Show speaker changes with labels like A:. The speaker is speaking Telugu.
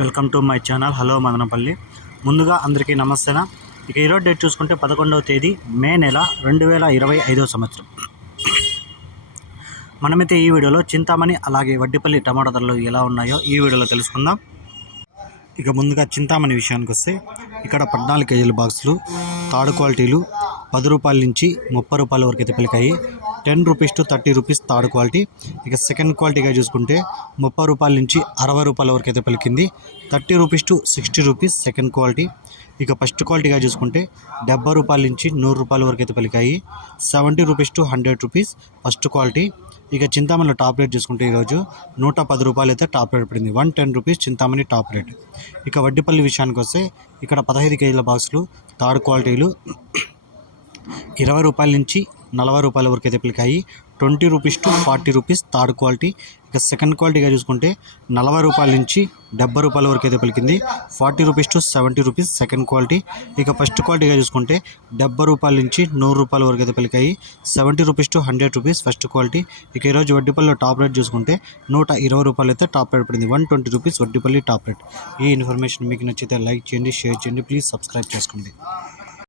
A: welcome to my channel hello Madanapalle ముందుగా అందరికీ నమస్తేనా ఇక ఈరోజు డేట్ చూసుకుంటే పదకొండవ తేదీ మే నెల రెండు వేల ఇరవై ఐదవ సంవత్సరం మనమైతే ఈ వీడియోలో చింతామణి అలాగే వడ్డిపల్లి టమాటా ధరలు ఎలా ఉన్నాయో ఈ వీడియోలో తెలుసుకుందాం ఇక ముందుగా చింతామణి విషయానికి వస్తే ఇక్కడ పద్నాలుగు కేజీల బాక్సులు థర్డ్ క్వాలిటీలు పది రూపాయల నుంచి ముప్పై రూపాయల వరకు అయితే పిలికాయి ten rupees to thirty rupees third quality ఇక సెకండ్ క్వాలిటీగా చూసుకుంటే ముప్పై రూపాయల నుంచి అరవై రూపాయల వరకు అయితే పలికింది thirty rupees to sixty rupees second quality ఇక ఫస్ట్ క్వాలిటీగా చూసుకుంటే డెబ్బై రూపాయల నుంచి నూరు రూపాయల వరకు అయితే పలికాయి seventy rupees to hundred rupees first quality ఇక చింతామణిలో టాప్ రేట్ చూసుకుంటే ఈరోజు నూట పది రూపాయలు అయితే టాప్ రేట్ పడింది one ten rupees Chintamani top rate ఇక వడ్డీపల్లి విషయానికి వస్తే ఇక్కడ పదహైదు కేజీల బాక్సులు థర్డ్ క్వాలిటీలు ఇరవై రూపాయల నుంచి నలభై రూపాయల వరకు అయితే పిలికాయి twenty rupees to forty rupees third quality ఇక సెకండ్ క్వాలిటీగా చూసుకుంటే నలభై రూపాయల నుంచి డెబ్బై రూపాయల వరకు అయితే పలికింది forty rupees to seventy rupees second quality ఇక ఫస్ట్ క్వాలిటీగా చూసుకుంటే డెబ్బై రూపాయల నుంచి నూరు రూపాయల వరకు అయితే పలికాయి seventy rupees to hundred rupees first quality ఇక ఈరోజు వడ్డీపల్లిలో టాప్ రేట్ చూసుకుంటే నూట ఇరవై రూపాయలు అయితే టాప్ రేట్ పడింది one twenty rupees Vaddipalli top rate ఈ ఇన్ఫర్మేషన్ మీకు నచ్చితే లైక్ చేయండి షేర్ చేయండి ప్లీజ్ సబ్స్క్రైబ్ చేసుకోండి